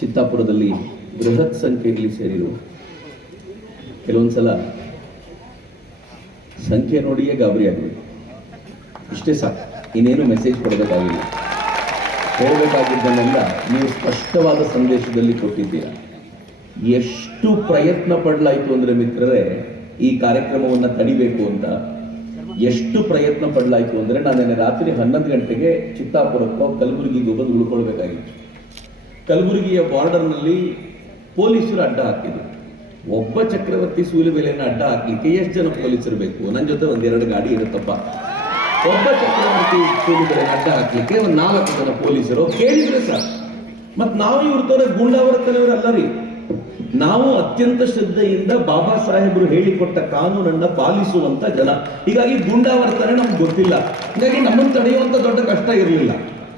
ಚಿತ್ತಾಪುರದಲ್ಲಿ ಬೃಹತ್ ಸಂಖ್ಯೆಯಲ್ಲಿ ಸೇರಿರು ಕೆಲವೊಂದ್ಸಲ ಸಂಖ್ಯೆ ನೋಡಿಯೇ ಗಾಬರಿ ಆಗಬೇಕು. ಇಷ್ಟೇ ಸಾಕು. ಇನ್ನೇನು ಮೆಸೇಜ್ ಕೊಡಬೇಕಾಗಿಲ್ಲ. ಹೇಳಬೇಕಾಗಿದ್ದನ್ನೆಲ್ಲ ನೀವು ಸ್ಪಷ್ಟವಾದ ಸಂದೇಶದಲ್ಲಿ ಕೊಟ್ಟಿದ್ದೀರಾ. ಎಷ್ಟು ಪ್ರಯತ್ನ ಪಡಲಾಯಿತು ಅಂದರೆ ಮಿತ್ರರೇ, ಈ ಕಾರ್ಯಕ್ರಮವನ್ನು ತಡಿಬೇಕು ಅಂತ. ಎಷ್ಟು ಪ್ರಯತ್ನ ಪಡಲಾಯಿತು ಅಂದರೆ ನಾನು ರಾತ್ರಿ ಹನ್ನೊಂದು ಗಂಟೆಗೆ ಚಿತ್ತಾಪುರಕ್ಕೋ ಕಲಬುರಗಿಗೂ ಬಂದು ಉಳ್ಕೊಳ್ಬೇಕಾಗಿತ್ತು. ಕಲಬುರಗಿಯ ಬಾರ್ಡರ್ನಲ್ಲಿ ಪೊಲೀಸರು ಅಡ್ಡ ಹಾಕಿದ್ರು. ಒಬ್ಬ ಚಕ್ರವರ್ತಿ ಸೂಲಿಬೆಲೆಯನ್ನು ಅಡ್ಡ ಹಾಕಲಿಕ್ಕೆ ಎಷ್ಟು ಜನ ಪೊಲೀಸರು ಬೇಕು? ನನ್ನ ಜೊತೆ ಒಂದೆರಡು ಗಾಡಿ ಇರುತ್ತಪ್ಪ. ಒಬ್ಬ ಚಕ್ರವರ್ತಿ ಸೂಲಿಬೆಲೆ ಅಡ್ಡ ಹಾಕಲಿಕ್ಕೆ ಒಂದು ನಾಲ್ಕು ಜನ ಪೊಲೀಸರು ಕೇಳಿದ್ರೆ ಸರ್. ಮತ್ತು ನಾವು ಇವ್ರದವ್ರೆ ಗೂಂಡಾವರ್ತನವರಲ್ಲ ರೀ. ನಾವು ಅತ್ಯಂತ ಶ್ರದ್ಧೆಯಿಂದ ಬಾಬಾ ಸಾಹೇಬರು ಹೇಳಿಕೊಟ್ಟ ಕಾನೂನನ್ನ ಪಾಲಿಸುವಂತ ಜನ. ಹೀಗಾಗಿ ಗೂಂಡಾವರ್ತನೆ ನಮ್ಗೆ ಗೊತ್ತಿಲ್ಲ. ಹೀಗಾಗಿ ನಮ್ಮನ್ನು ತಡೆಯುವಂತ ದೊಡ್ಡ ಕಷ್ಟ ಇರಲಿಲ್ಲ.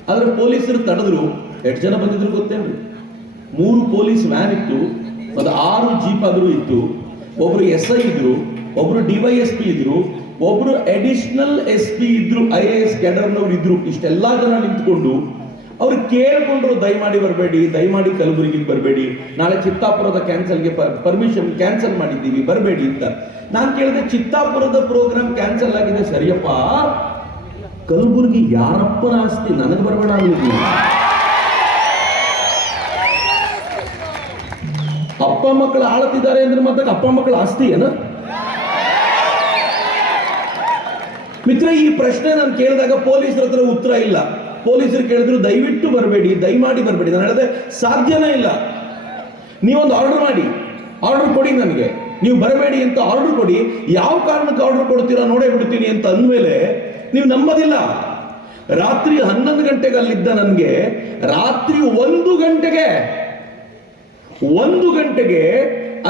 ಆದ್ರೆ ಪೊಲೀಸರು ತಡೆದ್ರು. ಎಷ್ಟು ಜನ ಬಂದಿದ್ರು ಗೊತ್ತೇನ್ರಿ? ಮೂರು ಪೊಲೀಸ್ ವ್ಯಾನ್ ಇತ್ತು ಒಂದು ಆರು ಜೀಪ್ ಆದರೂ ಇತ್ತು. ಒಬ್ರು ಎಸ್ ಐ ಇದ್ರು, ಒಬ್ರು ಡಿವೈಎಸ್ ಪಿ ಇದ್ರು, ಒಬ್ರು ಅಡಿಷನಲ್ ಎಸ್ ಪಿ ಇದ್ರು, ಐ ಎ ಎಸ್ ಕ್ಯಾಡರ್ನವ್ರು ಇದ್ರು. ಇಷ್ಟೆಲ್ಲಾ ಜನ ನಿಂತ್ಕೊಂಡು ಅವ್ರು ಕೇಳ್ಕೊಂಡ್ರು, ದಯಮಾಡಿ ಬರಬೇಡಿ, ದಯಮಾಡಿ ಕಲಬುರಗಿಗೆ ಬರಬೇಡಿ. ನಾಳೆ ಚಿತ್ತಾಪುರದ ಕ್ಯಾನ್ಸಲ್ಗೆ ಪರ್ಮಿಷನ್ ಕ್ಯಾನ್ಸಲ್ ಮಾಡಿದ್ದೀವಿ, ಬರಬೇಡಿ ಅಂತ. ನಾನು ಕೇಳಿದೆ, ಚಿತ್ತಾಪುರದ ಪ್ರೋಗ್ರಾಮ್ ಕ್ಯಾನ್ಸಲ್ ಆಗಿದೆ, ಸರಿಯಪ್ಪ. ಕಲಬುರಗಿ ಯಾರಪ್ಪನ ಆಸ್ತಿ? ನನಗೆ ಬರಬೇಡ ಅನ್ನಿದ್ದೀವಿ ಮಕ್ಕಳು ಆಳತಿದ್ದಾರೆ ಅಂದ್ರೆ ಮತ್ತೆ ಅಪ್ಪ ಮಕ್ಕಳ ಆಸ್ತಿ ಏನ? ಮಿತ್ರ ಈ ಪ್ರಶ್ನೆ ನಾನು ಕೇಳಿದಾಗ ಪೊಲೀಸರ ಹತ್ರ ಉತ್ತರ ಇಲ್ಲ. ಪೊಲೀಸರು ಕೇಳಿದ್ರು, ದಯವಿಟ್ಟು ಬರಬೇಡಿ, ದಯಮಾಡಿ ಬರಬೇಡಿ. ನಾನು ಹೇಳಿದೆ, ಸಾಧ್ಯನೇ ಇಲ್ಲ. ನೀವೊಂದು ಆರ್ಡರ್ ಮಾಡಿ. ಆರ್ಡರ್ ಕೊಡಿ ನನಗೆ. ನೀವು ಬರಬೇಡಿ ಅಂತ ಆರ್ಡರ್ ಕೊಡಿ. ಯಾವ ಕಾರಣಕ್ಕೆ ಆರ್ಡರ್ ಕೊಡ್ತೀರಾ ನೋಡೇ ಬಿಡ್ತೀನಿ ಅಂತ ಅಂದಮೇಲೆ ನೀವು ನಂಬೋದಿಲ್ಲ. ರಾತ್ರಿ ಹನ್ನೊಂದು ಗಂಟೆಗೆ ಅಲ್ಲಿದ್ದ ನನಗೆ ರಾತ್ರಿ ಒಂದು ಗಂಟೆಗೆ ಒಂದು ಗಂಟೆಗೆ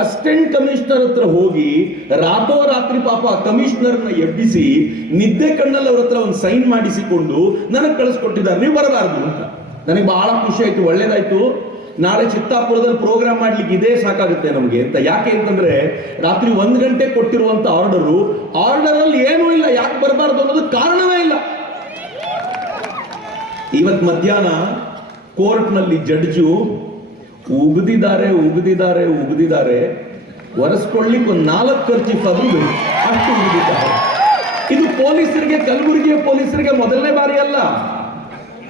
ಅಸಿಸ್ಟೆಂಟ್ ಕಮಿಷನರ್ ಹತ್ರ ಹೋಗಿ ರಾತ್ರೋರಾತ್ರಿ ಪಾಪ ಕಮಿಷನರ್ನ ಎಬ್ಬಿಸಿ ನಿದ್ದೆ ಕಣ್ಣಲ್ಲಿ ಅವ್ರ ಹತ್ರ ಒಂದು ಸೈನ್ ಮಾಡಿಸಿಕೊಂಡು ನನಗೆ ಕಳಿಸ್ಕೊಟ್ಟಿದ್ದಾರೆ. ನೀವು ಬರಬಾರದು ಅಂತ. ನನಗೆ ಬಹಳ ಖುಷಿ ಆಯ್ತು, ಒಳ್ಳೇದಾಯ್ತು. ನಾಳೆ ಚಿತ್ತಾಪುರದಲ್ಲಿ ಪ್ರೋಗ್ರಾಮ್ ಮಾಡ್ಲಿಕ್ಕೆ ಇದೇ ಸಾಕಾಗುತ್ತೆ ನಮಗೆ ಅಂತ. ಯಾಕೆ ಅಂತಂದ್ರೆ ರಾತ್ರಿ ಒಂದು ಗಂಟೆ ಕೊಟ್ಟಿರುವಂತ ಆರ್ಡರು ಆರ್ಡರ್ ಅಲ್ಲಿ ಏನೂ ಇಲ್ಲ. ಯಾಕೆ ಬರಬಾರ್ದು ಅನ್ನೋದು ಕಾರಣವೇ ಇಲ್ಲ. ಇವತ್ತು ಮಧ್ಯಾಹ್ನ ಕೋರ್ಟ್ನಲ್ಲಿ ಜಡ್ಜು ಉಗಿದಿದ್ದಾರೆ, ಉಗ್ದಿದ್ದಾರೆ ಉಗ್ದಿದ್ದಾರೆ. ಒರೆಸ್ಕೊಳ್ಳಿಕ್ಕೆ ಒಂದು ನಾಲ್ಕು ಖರ್ಚು ಪದ್ದು ಅಷ್ಟು ಉಗಿದಿದ್ದಾರೆ. ಇದು ಪೊಲೀಸರಿಗೆ, ಕಲಬುರಗಿಯ ಪೊಲೀಸರಿಗೆ ಮೊದಲನೇ ಬಾರಿ ಅಲ್ಲ.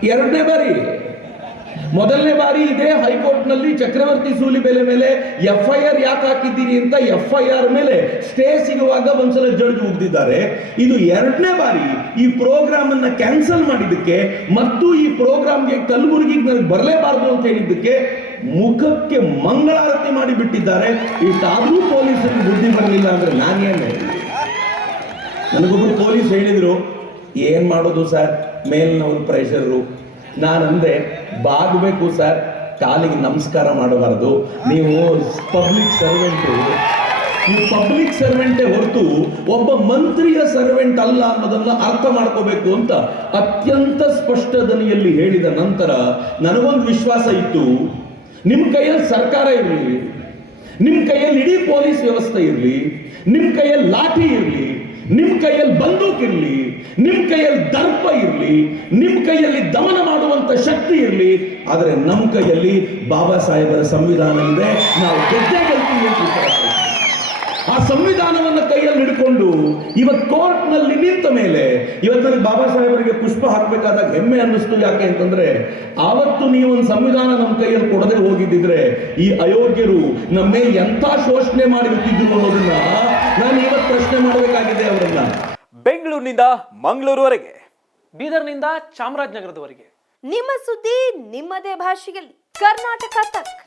ಎರಡನೇ ಬಾರಿ. ಮೊದಲನೇ ಬಾರಿ ಇದೇ ಹೈಕೋರ್ಟ್ನಲ್ಲಿ ಚಕ್ರವರ್ತಿ ಸೂಲಿ ಬೆಲೆ ಮೇಲೆ ಎಫ್ ಐ ಆರ್ ಯಾಕೆ ಹಾಕಿದ್ದೀರಿ ಅಂತ ಎಫ್ ಐ ಆರ್ ಮೇಲೆ ಸ್ಟೇ ಸಿಗುವಾಗ ಒಂದ್ಸಲ ಜಡ್ಜ್ ಉಗ್ದಿದ್ದಾರೆ ಇದು ಎರಡನೇ ಬಾರಿ ಈ ಪ್ರೋಗ್ರಾಮ್ ಅನ್ನ ಕ್ಯಾನ್ಸಲ್ ಮಾಡಿದ್ದಕ್ಕೆ ಮತ್ತು ಈ ಪ್ರೋಗ್ರಾಮ್ಗೆ ಕಲಬುರಗಿಗೆ ನನಗೆ ಬರಲೇಬಾರದು ಅಂತ ಹೇಳಿದ್ದಕ್ಕೆ ಮುಖಕ್ಕೆ ಮಂಗಳಾರತಿ ಮಾಡಿ ಬಿಟ್ಟಿದ್ದಾರೆ ಇಷ್ಟಾದ್ರೂ ಪೊಲೀಸರಿಗೆ ಬುದ್ಧಿ ಬರಲಿಲ್ಲ ಅಂದ್ರೆ ನಾನೇನು ಹೇಳಿ ನನಗೊಬ್ರು ಪೊಲೀಸ್ ಹೇಳಿದ್ರು, ಏನ್ ಮಾಡೋದು ಸರ್? ಮೇಲಿನ ಒಂದು ಪ್ರೆಷರು ನಾನಂದ್ರೆ, ಬಾಗಬೇಕು ಸರ್, ಕಾಲಿಗೆ ನಮಸ್ಕಾರ ಮಾಡಬಾರ್ದು. ನೀವು ಪಬ್ಲಿಕ್ ಸರ್ವೆಂಟು ನೀವು ಪಬ್ಲಿಕ್ ಸರ್ವೆಂಟೇ ಹೊರತು ಒಬ್ಬ ಮಂತ್ರಿಯ ಸರ್ವೆಂಟ್ ಅಲ್ಲ ಅನ್ನೋದನ್ನು ಅರ್ಥ ಮಾಡ್ಕೋಬೇಕು ಅಂತ ಅತ್ಯಂತ ಸ್ಪಷ್ಟ ದನಿಯಲ್ಲಿ ಹೇಳಿದ ನಂತರ ನನಗೊಂದು ವಿಶ್ವಾಸ ಇತ್ತು. ನಿಮ್ಮ ಕೈಯಲ್ಲಿ ಸರ್ಕಾರ ಇರಲಿ ನಿಮ್ಮ ಕೈಯಲ್ಲಿ ಇಡೀ ಪೊಲೀಸ್ ವ್ಯವಸ್ಥೆ ಇರಲಿ ನಿಮ್ಮ ಕೈಯಲ್ಲಿ ಲಾಠಿ ಇರಲಿ ನಿಮ್ಮ ಕೈಯಲ್ಲಿ ಬಂದೂಕ್ ಇರಲಿ ನಿಮ್ಮ ಕೈಯಲ್ಲಿ ದರ್ಪ ಇರಲಿ ನಿಮ್ಮ ಕೈಯಲ್ಲಿ ದಮನ ಮಾಡುವಂತ ಶಕ್ತಿ ಇರಲಿ, ಆದರೆ ನಮ್ಮ ಕೈಯಲ್ಲಿ ಬಾಬಾ ಸಾಹೇಬರ ಸಂವಿಧಾನ ಇದೆ ನಾವು ಗೆದ್ದೇ ಗೆಲ್ತೀವಿ ಅಂತ. ಆ ಸಂವಿಧಾನವನ್ನು ಕೈಯಲ್ಲಿ ಹಿಡ್ಕೊಂಡು ಇವತ್ತು ಕೋರ್ಟ್ನಲ್ಲಿ ನಿಂತ ಮೇಲೆ ಇವತ್ತು ನನಗೆ ಬಾಬಾ ಸಾಹೇಬರಿಗೆ ಪುಷ್ಪ ಹಾಕಬೇಕಾದಾಗ ಹೆಮ್ಮೆ ಅನ್ನಿಸ್ತು ಯಾಕೆ ಅಂತಂದ್ರೆ ಆವತ್ತು ನೀವು ಒಂದು ಸಂವಿಧಾನ ನಮ್ಮ ಕೈಯಲ್ಲಿ ಕೊಡದೆ ಹೋಗಿದ್ದಿದ್ರೆ ಈ ಅಯೋಗ್ಯರು ನಮ್ಮ ಮೇಲೆ ಎಂತ ಶೋಷಣೆ ಮಾಡಿಬಿಟ್ಟಿದ್ರು ಅನ್ನೋದನ್ನ ನಾನು ಇವತ್ತು ಪ್ರಶ್ನೆ ಮಾಡಬೇಕಾಗಿದೆ ಅವರನ್ನ. ಬೆಂಗಳೂರಿನಿಂದ ಮಂಗಳೂರುವರೆಗೆ. ಬೀದರ್ನಿಂದ ಚಾಮರಾಜನಗರದವರೆಗೆ. ನಿಮ್ಮ ಸುದ್ದಿ ನಿಮ್ಮದೇ ಭಾಷೆಯಲ್ಲಿ. ಕರ್ನಾಟಕ ತಕ್.